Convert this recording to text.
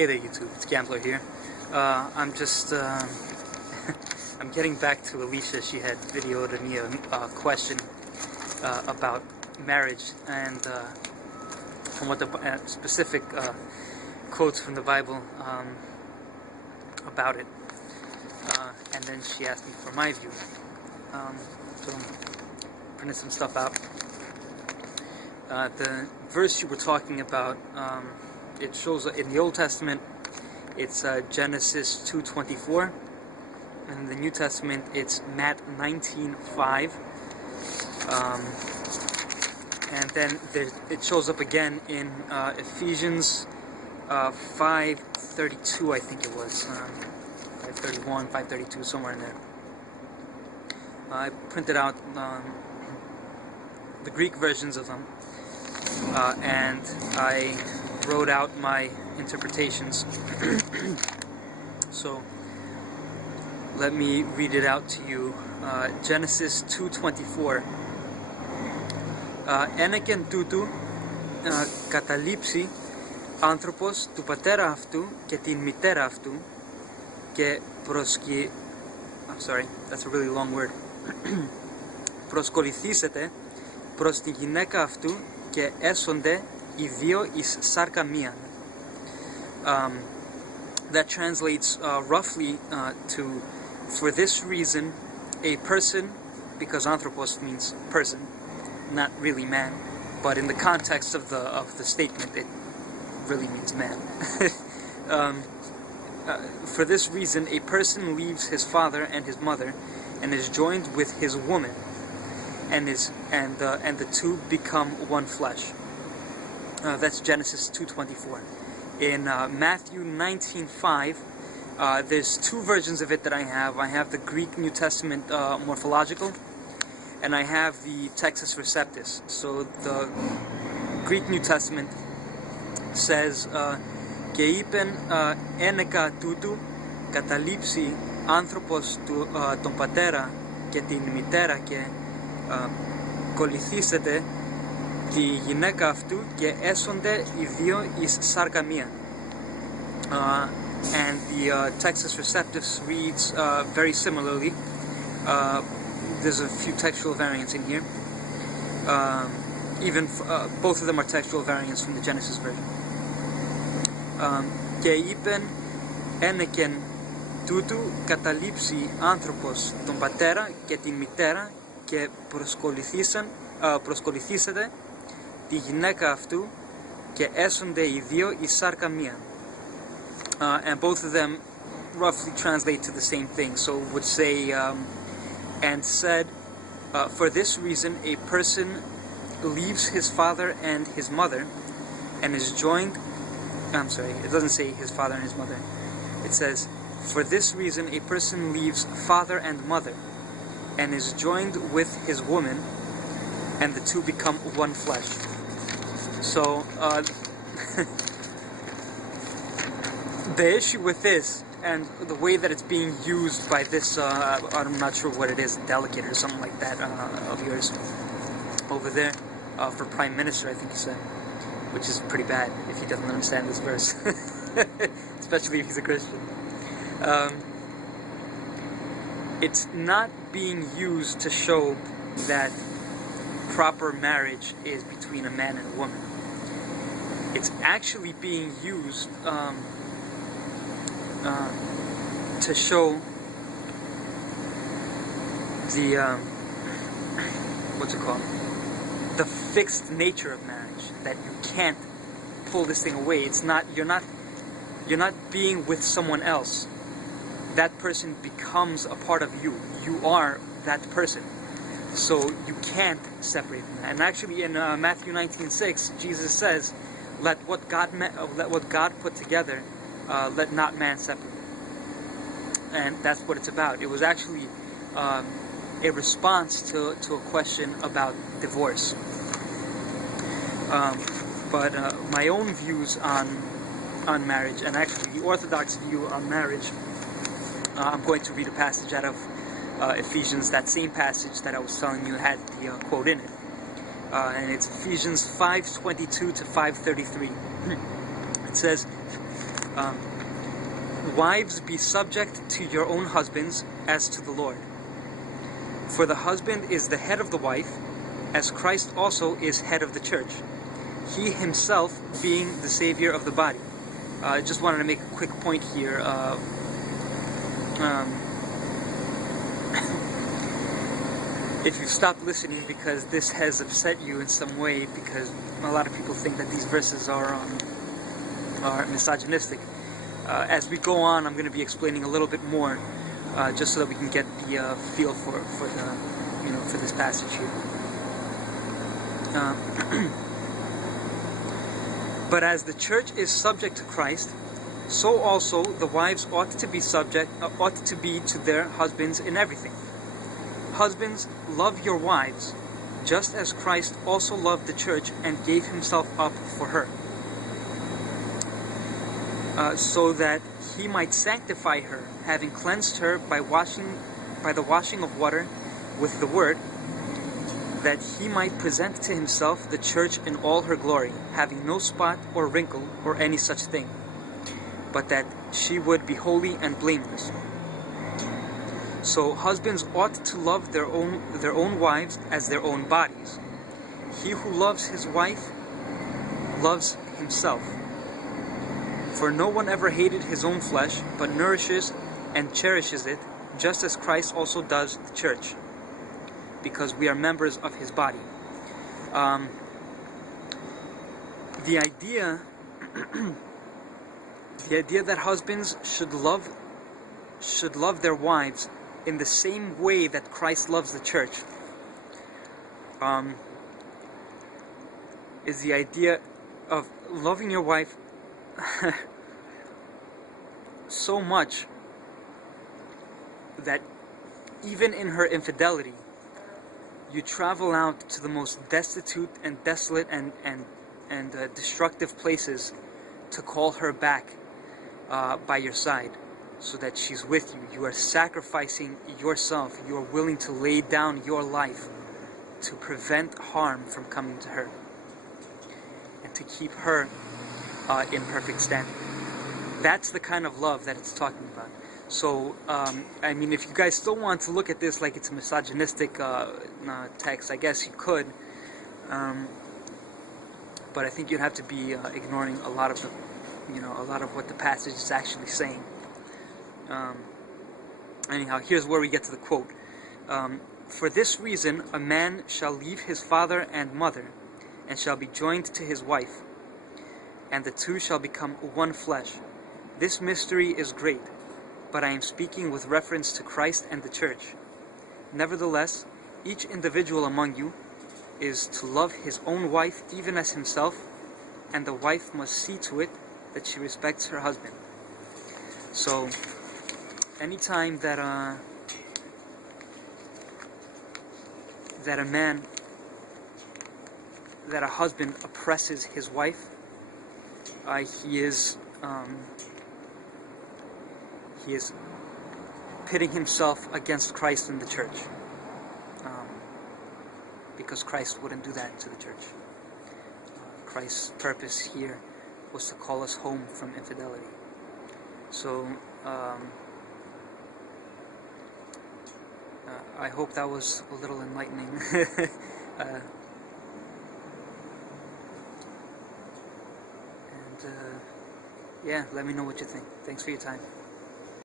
Hey there YouTube, it's Gambler here. I'm just, I'm getting back to Alicia. She had videoed me a question about marriage and from what the specific quotes from the Bible about it. And then she asked me for my view. So I'm printing some stuff out. The verse you were talking about, it shows in the Old Testament, it's Genesis 2:24. In the New Testament, it's Matt 19:5. And then it shows up again in Ephesians 5:32, I think it was. 5:31, 5:32, somewhere in there. I printed out the Greek versions of them, and I wrote out my interpretations. So let me read it out to you. Genesis 2:24. Ένεκεν τούτου καταλήψει άνθρωπος του πατέρα αυτού και την μητέρα αυτού και I'm sorry, that's a really long word. Προσκοληθήσετε προς τη γυναίκα αυτού και έσονται οι δύο εις σάρκα μία. That translates roughly to, for this reason, a person, because anthropos means person, not really man, but in the context of the statement, it really means man. For this reason, a person leaves his father and his mother, and is joined with his woman, and the two become one flesh. That's Genesis 2:24. In Matthew 19:5, there's two versions of it that I have. I have the Greek New Testament morphological, and I have the Textus Receptus. So the Greek New Testament says, «Και είπεν ένεκα τούτου καταλήψει άνθρωπος τον πατέρα και την μητέρα και κολληθήσετε τη γυναίκα αυτού και έσονται οι δύο εις σάρκα μία». And the Textus Receptus reads very similarly. There's a few textual variants in here. Both of them are textual variants from the Genesis version. Και είπεν ένεκεν τούτου καταλήψει άνθρωπος τον πατέρα και την μητέρα και προσκοληθήσετε τη γυναίκα αυτού και έσονται οι δύο εις σάρκα μία. And both of them roughly translate to the same thing. So it would say, and said, for this reason a person leaves his father and his mother and is joined, I'm sorry, it doesn't say his father and his mother. It says, for this reason a person leaves father and mother and is joined with his woman, and the two become one flesh. So, the issue with this, and the way that it's being used by this, I'm not sure what it is, delegate or something like that, of yours, over there, for Prime Minister, I think you said, which is pretty bad if he doesn't understand this verse, especially if he's a Christian. It's not being used to show that proper marriage is between a man and a woman. It's actually being used to show the what's it called? The fixed nature of marriage, that you can't pull this thing away. It's not you're not being with someone else. That person becomes a part of you. You are that person. So you can't separate from that. And actually in Matthew 19:6, Jesus says, let what God put together, let not man separate. And that's what it's about. It was actually a response to a question about divorce. But my own views on marriage, and actually the Orthodox view on marriage, I'm going to read a passage out of Ephesians, that same passage that I was telling you had the quote in it. And it's Ephesians 5:22 to 5:33. It says, Wives, be subject to your own husbands as to the Lord. For the husband is the head of the wife, as Christ also is head of the church, he himself being the Savior of the body. I just wanted to make a quick point here. If you've stopped listening because this has upset you in some way, because a lot of people think that these verses are misogynistic. As we go on, I'm going to be explaining a little bit more, just so that we can get the feel for this passage here. But as the church is subject to Christ, so also the wives ought to be to their husbands in everything. Husbands, love your wives, just as Christ also loved the church and gave himself up for her, so that he might sanctify her, having cleansed her by the washing of water with the word, that he might present to himself the church in all her glory, having no spot or wrinkle or any such thing, but that she would be holy and blameless. So husbands ought to love their own wives as their own bodies. He who loves his wife loves himself. For no one ever hated his own flesh, but nourishes and cherishes it, just as Christ also does the church, because we are members of his body. The idea that husbands should love their wives in the same way that Christ loves the church, is the idea of loving your wife so much that even in her infidelity, you travel out to the most destitute and desolate and destructive places to call her back by your side, so that she's with you. You are sacrificing yourself. You are willing to lay down your life to prevent harm from coming to her and to keep her in perfect standing. That's the kind of love that it's talking about. So, I mean, if you guys still want to look at this like it's a misogynistic text, I guess you could. But I think you'd have to be ignoring a lot of what the passage is actually saying. Anyhow, here's where we get to the quote. For this reason, a man shall leave his father and mother, and shall be joined to his wife, and the two shall become one flesh. This mystery is great, but I am speaking with reference to Christ and the church. Nevertheless, each individual among you is to love his own wife even as himself, and the wife must see to it that she respects her husband. So, anytime that a husband oppresses his wife, he is pitting himself against Christ and the church, because Christ wouldn't do that to the church. Christ's purpose here was to call us home from infidelity. So I hope that was a little enlightening. Yeah, let me know what you think. Thanks for your time.